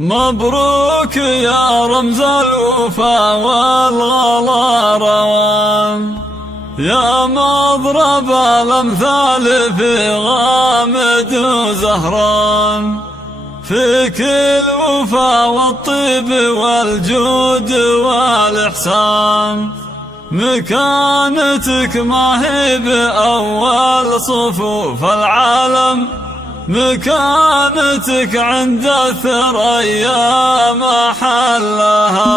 مبروك يا رمز الوفا والغلا روان، يا مضرب الأمثال في غامد وزهران، فيك الوفا والطيب والجود والإحسان، مكانتك ما هي بأول صفوف العالم، مكانتك عند الثريا محلها.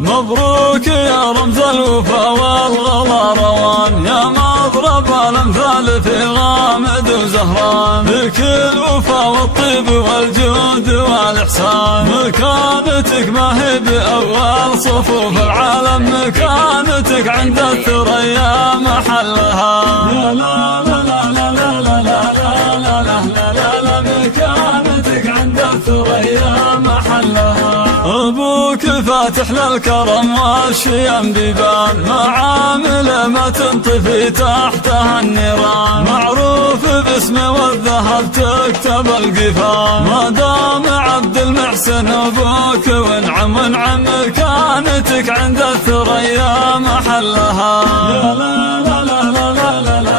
مبروك يا رمز الوفا والغلا روان، يا مضرب الأمثال في غامد وزهران، فيك الوفا والطيب والجود والإحسان، مكانتك ما هي بأول صفوف العالم، مكانتك عند الثريا محلها. يا لا لا لا لا لا لا، مكانتك عند الثريا محلها. أبوك فاتح للكرم والشيم بيبان، معامل ما تنطفي تحتها النيران، معروف باسمه والذهب تكتب القفان، ما دام عبد المحسن أبوك وانعم وانعم، مكانتك عند الثريا محلها. يا لا لا لا لا لا لا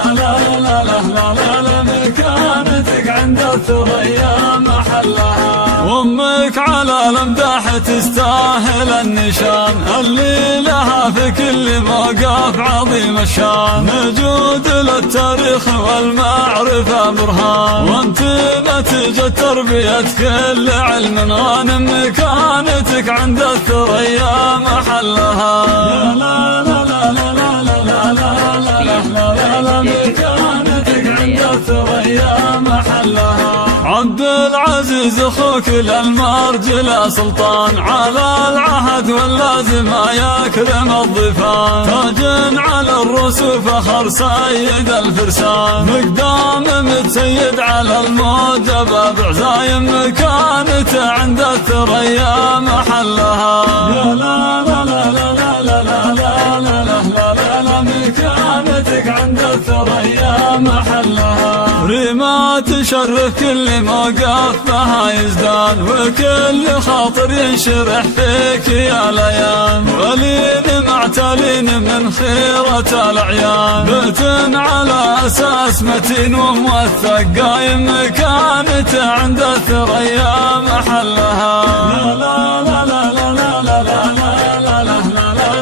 لا، مكانتك عند الثريا محلها. وامك على الامداح تستاهل النشان، اللي لها في كل موقف عظيم الشان، نجود للتاريخ والمعرفة برهان، وانت نتيجة تربية كل علم غانم، مكانتك عند الثريا محلها. يا لا لا لا لا لا لا لا، مكانتك عند الثريا محلها. عبد العزيز اخوك للمرجلة سلطان، على العهد واللازم يكرم الضيفان، تاج على الرسوف فخر سيد الفرسان، مقدام متسيد على الموجب بعزايم، مكانته عند الثريا محلها. يا لا لا لا لا لا لا لا، مكانتك عند الثريا محلها. ريما تشرف كل موقف بها يزدان، وكل خاطر ينشرح فيك يا ليان، ولين معتلين من خيرة الأعيان، بيت على أساس متين وموثق قايم، مكانته عند الثريا محلها. لا لا لا لا لا لا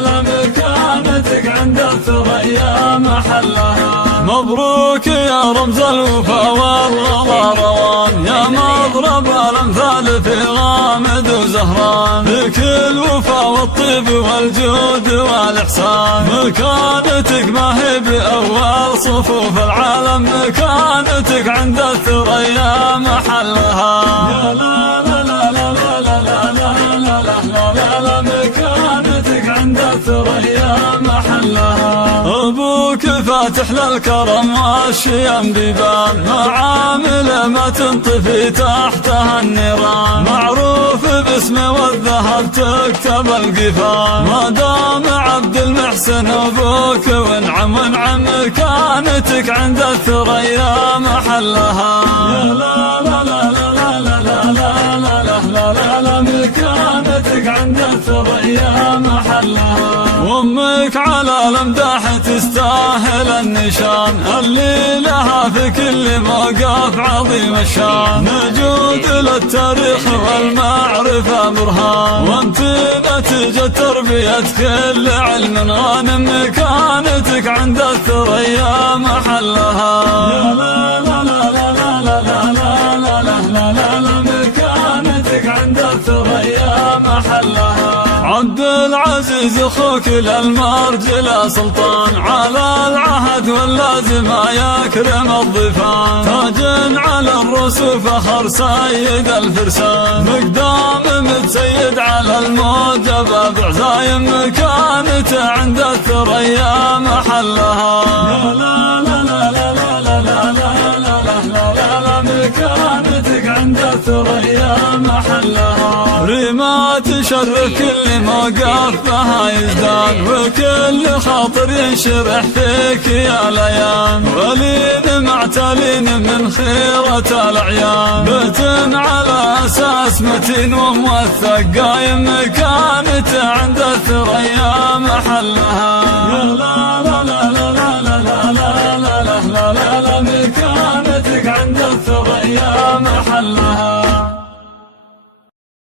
لا، مكانتك عند الثريا محلها. مبروك يا رمز الوفا والغلا روان، يا مضرب الأمثال في غامد وزهران، فيك الوفا والطيب والجود والإحسان، مكانتك ما هي بأول صفوف العالم، مكانتك عند الثريا محلها. يا لا لا لا لا لا لا، مكانتك عند الثريا محلها. أبوك فاتح للكرم والشيم بيبان، معامل ما تنطفي تحتها النيران، معروف باسمه والذهب تكتب القفان، ما دام عبد المحسن أبوك وانعم وانعم، مكانتك عند الثريا محلها. يا لا لا لا لا لا، مكانتك عند الثريا محلها. وامك على الامداح تستاهل النشان، اللي لها في كل موقف عظيم الشان، نجود للتاريخ والمعرفة برهان، وانت نتيجة تربية كل علم غانم، مكانتك عند الثريا محلها. يا لا لا لا لا لا لا، مكانتك عند الثريا محلها. عبد العزيز اخوك للمرجلة سلطان، على العهد واللازم يكرم الضيفان، تاج على الرسوف فخر سيد الفرسان، مقدام متسيد على الموجب بعزايم، مكانته عند الثريا محلها. يا لا لا لا لا لا، مكانتك عند الثريا محلها. ريما تشرف كل موقف بها يزدان، وكل خاطر ينشرح فيك يا الأيام، ولين معتلين من خيرة الأعيان، بيت على أساس متين وموثق قايم مكانته عند الثريا محلها.